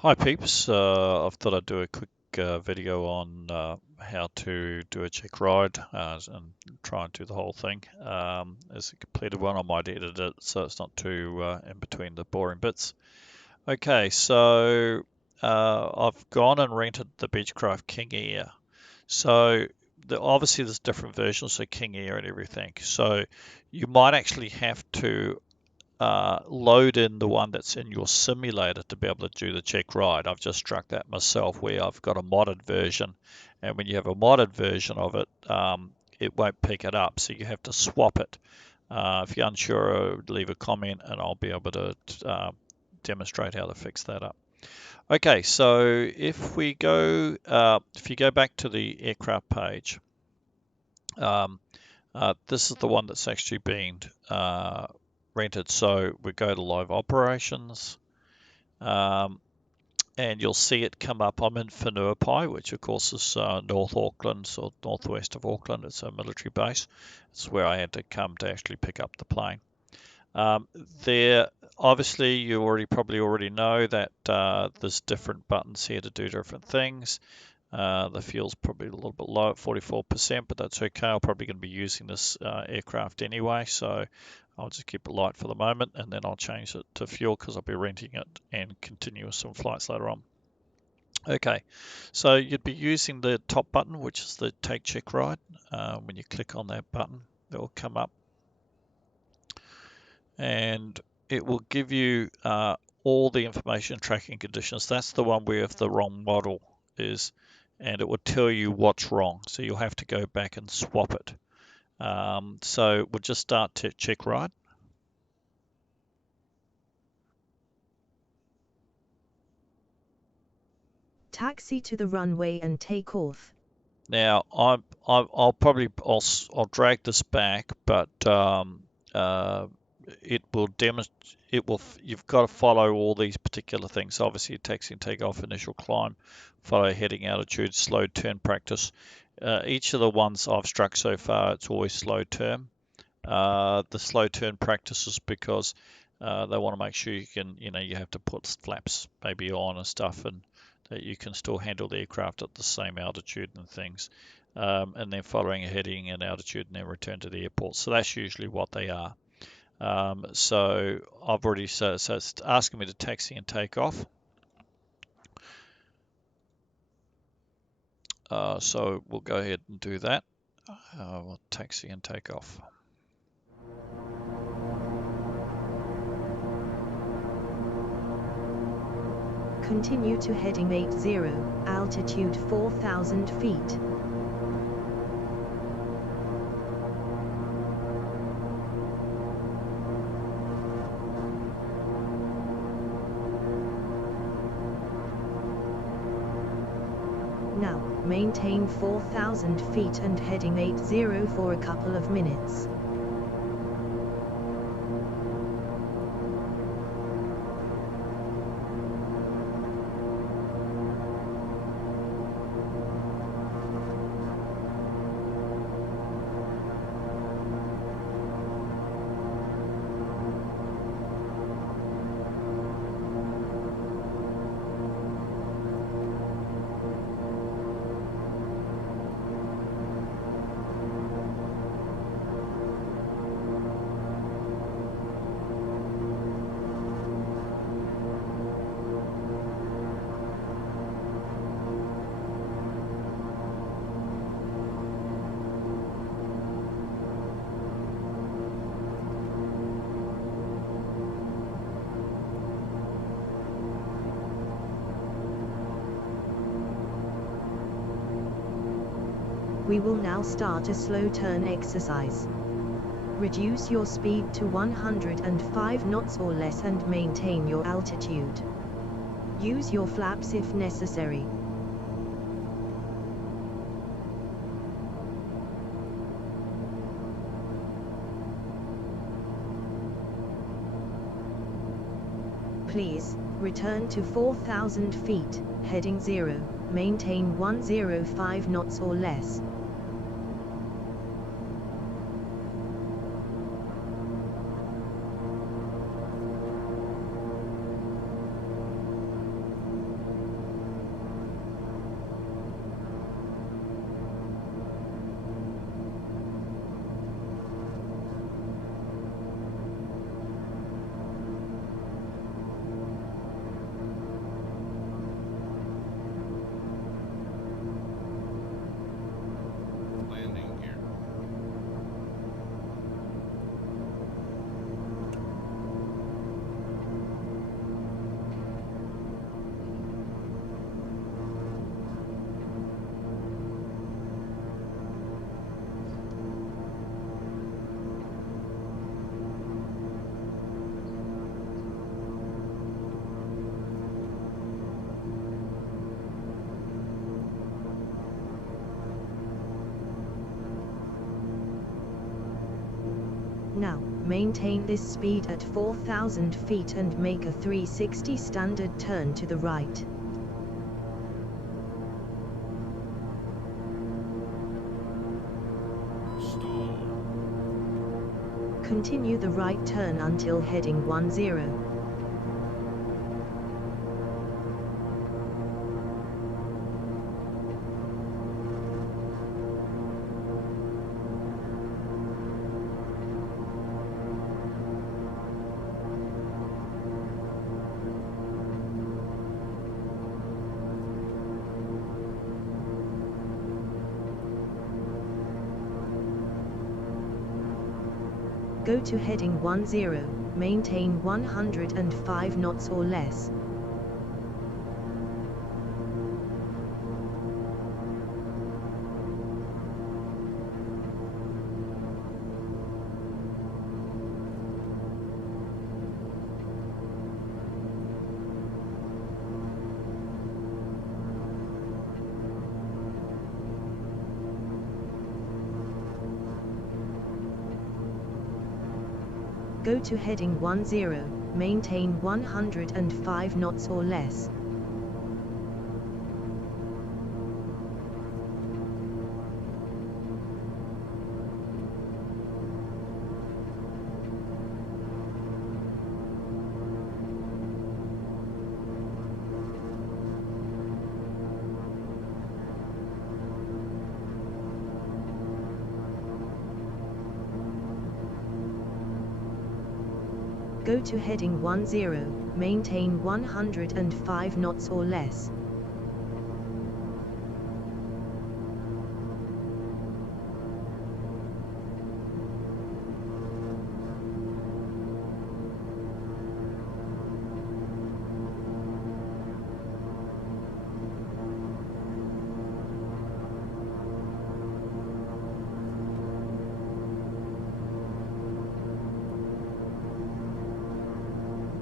Hi peeps, I thought I'd do a quick video on how to do a check ride and try and do the whole thing. As a completed one, I might edit it so it's not too in between the boring bits. Okay, so I've gone and rented the Beechcraft King Air. So obviously there's different versions, so King Air and everything. So you might actually have to load in the one that's in your simulator to be able to do the check ride. I've just struck that myself where I've got a modded version, and when you have a modded version of it, it won't pick it up, so you have to swap it. If you're unsure, leave a comment and I'll be able to demonstrate how to fix that up. Okay, so if we go, if you go back to the aircraft page, this is the one that's actually been rented. So we go to live operations, um, and you'll see it come up. I'm in Whenuapai, which of course is North Auckland, or northwest of Auckland. It's a military base. It's where I had to come to actually pick up the plane. There, obviously, you probably already know that there's different buttons here to do different things. The fuel's probably a little bit low at 44%, but that's okay. I'm probably going to be using this aircraft anyway, so I'll just keep it light for the moment, and then I'll change it to fuel because I'll be renting it and continue with some flights later on. Okay, so you'd be using the top button, which is the Take Check Ride. When you click on that button, it will come up, and it will give you all the information tracking conditions. That's the one where if the wrong model is, and it will tell you what's wrong. So you'll have to go back and swap it. So we'll just start to check ride. Taxi to the runway and take off. Now I'll probably I'll drag this back, but it will demonstrate. It will. You've got to follow all these particular things. Obviously, taxi and take off, initial climb, follow heading altitude, slow turn practice. Each of the ones I've struck so far, it's always slow turn. The slow turn practice is because they want to make sure you can, you have to put flaps maybe on and stuff, and that you can still handle the aircraft at the same altitude and things. And then following a heading and altitude and then return to the airport. So that's usually what they are. So I've already, so it's asking me to taxi and take off. So we'll go ahead and do that. We'll taxi and take off. Continue to heading 80, altitude 4,000 feet. Now, maintain 4,000 feet and heading 80 for a couple of minutes. We will now start a slow turn exercise. Reduce your speed to 105 knots or less and maintain your altitude. Use your flaps if necessary. Please, return to 4,000 feet, heading 0, maintain 105 knots or less. Now, maintain this speed at 4,000 feet and make a 360 standard turn to the right. Stall. Continue the right turn until heading 10. Go to heading 10, maintain 105 knots or less. Go to heading 10, maintain 105 knots or less. Go to heading 10, maintain 105 knots or less.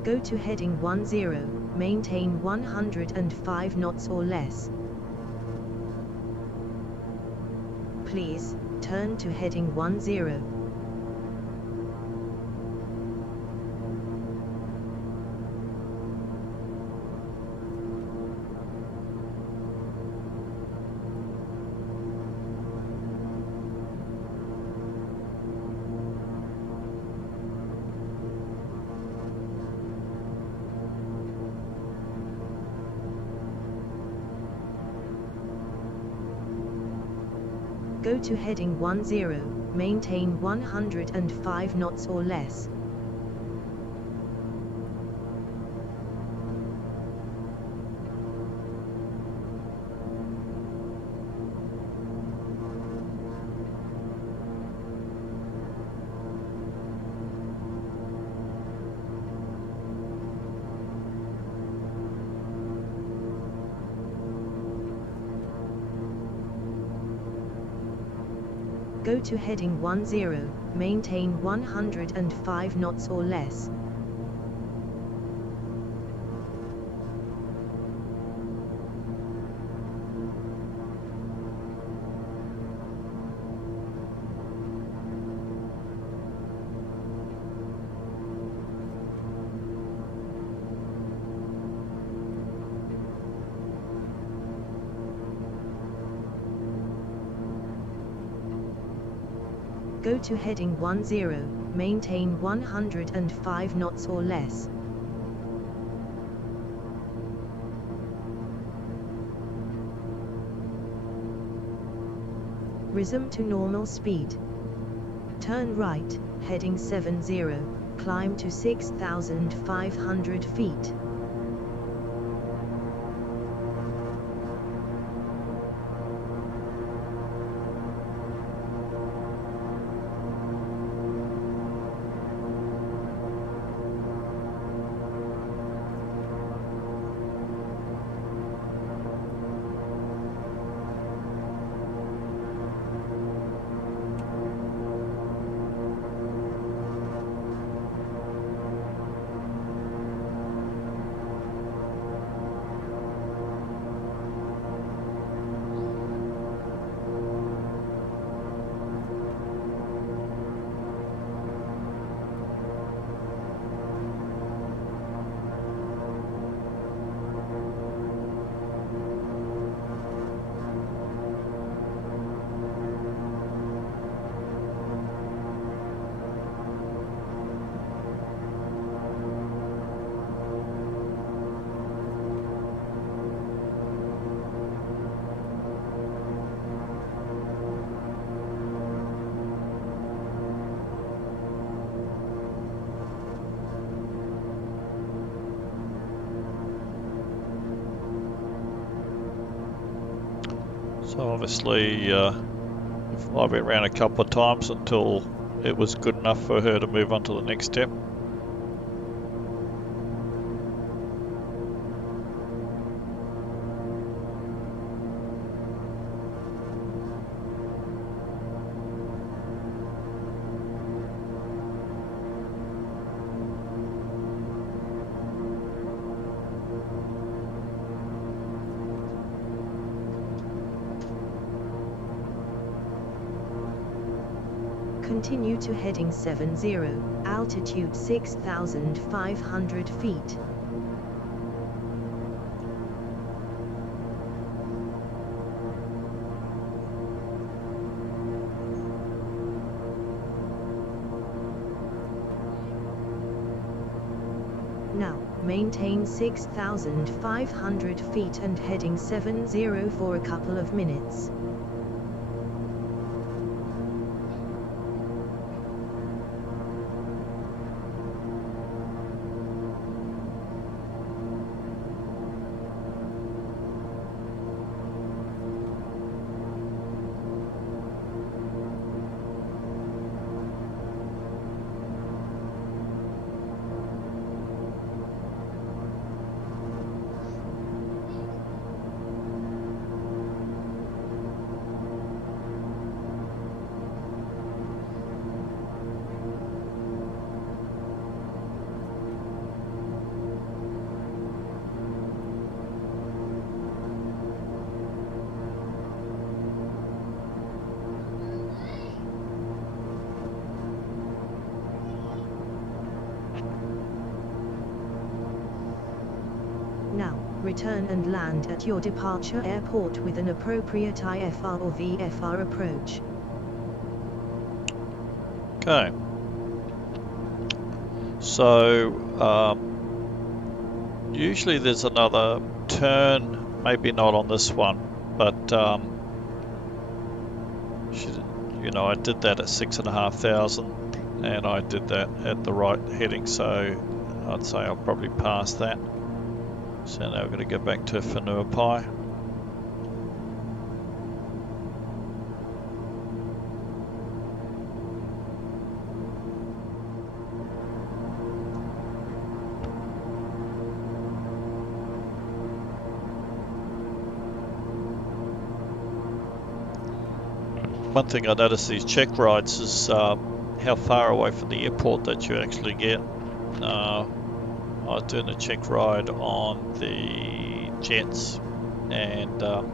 Go to heading 10, maintain 105 knots or less. Please, turn to heading 10. Go to heading 10, maintain 105 knots or less. Go to heading 10, maintain 105 knots or less. Go to heading 10, maintain 105 knots or less. Resume to normal speed. Turn right, heading 70, climb to 6,500 feet. So obviously I went around a couple of times until it was good enough for her to move on to the next step. Continue to heading 70, altitude 6,500 feet. Now, maintain 6,500 feet and heading 70 for a couple of minutes. Now, return and land at your departure airport with an appropriate IFR or VFR approach. Okay. So usually there's another turn, maybe not on this one, but I did that at 6,500 and I did that at the right heading, so I'd say I'll probably pass that. So now we're going to go back to Whanuapai. One thing I noticed these check rides is how far away from the airport that you actually get. I was doing a check ride on the jets, and I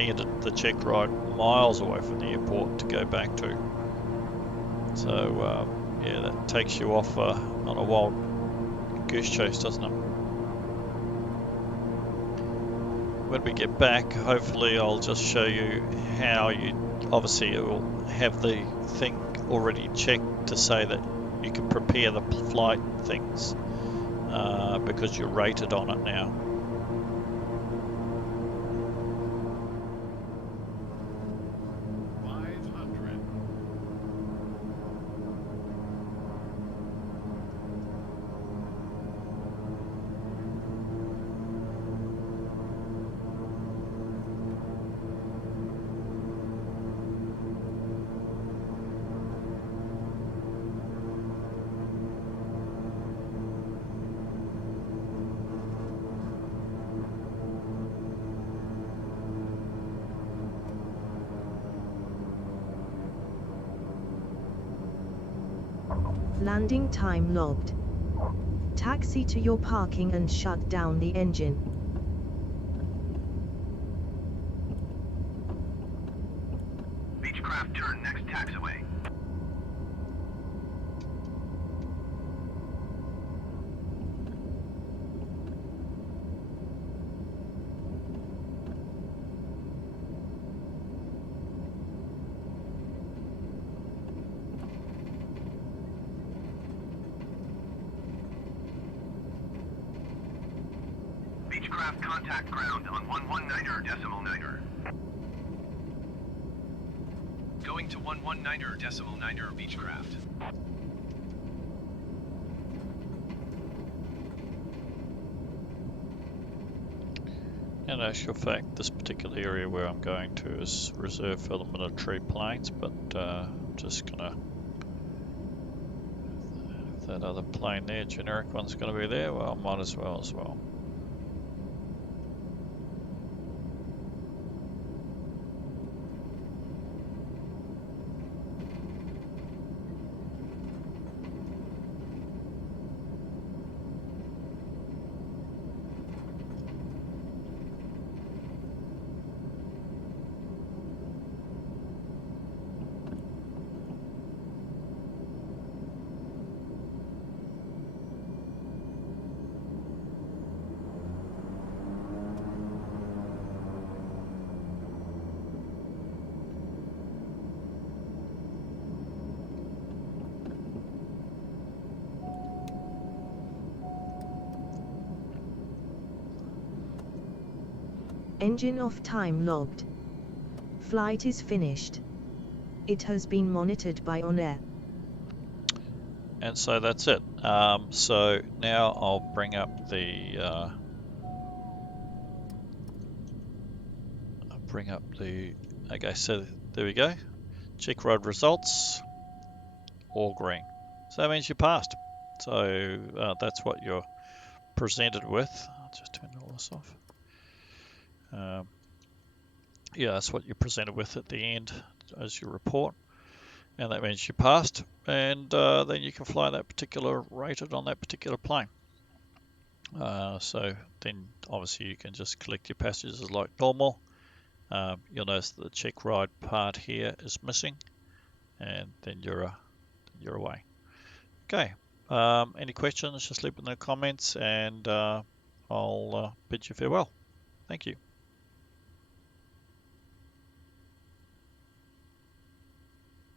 ended the check ride miles away from the airport to go back to. So yeah, that takes you off on a wild goose chase, doesn't it? When we get back, hopefully I'll just show you how obviously it will have the thing already checked to say that you can prepare the flight things because you're rated on it now. Landing time logged. Taxi to your parking and shut down the engine. Beechcraft turn next taxiway. Beechcraft contact ground on 119er.9er. Going to 119er.9er Beechcraft. In actual fact, this particular area where I'm going to is reserved for the military planes, but I'm just gonna, if that other plane there, generic one's gonna be there, well, might as well as well. Engine off, time logged. Flight is finished. It has been monitored by OnAir. And so that's it. So now I'll bring up the okay, so there we go. Checkride results, all green. So that means you passed. So that's what you're presented with. I'll just turn all this off. Yeah, that's what you're presented with at the end as your report. And that means you passed, and then you can fly that particular rated on that particular plane. So then obviously you can just collect your passengers like normal. You'll notice that the check ride part here is missing, and then you're away. Okay. Any questions? Just leave it in the comments, and I'll bid you farewell. Thank you.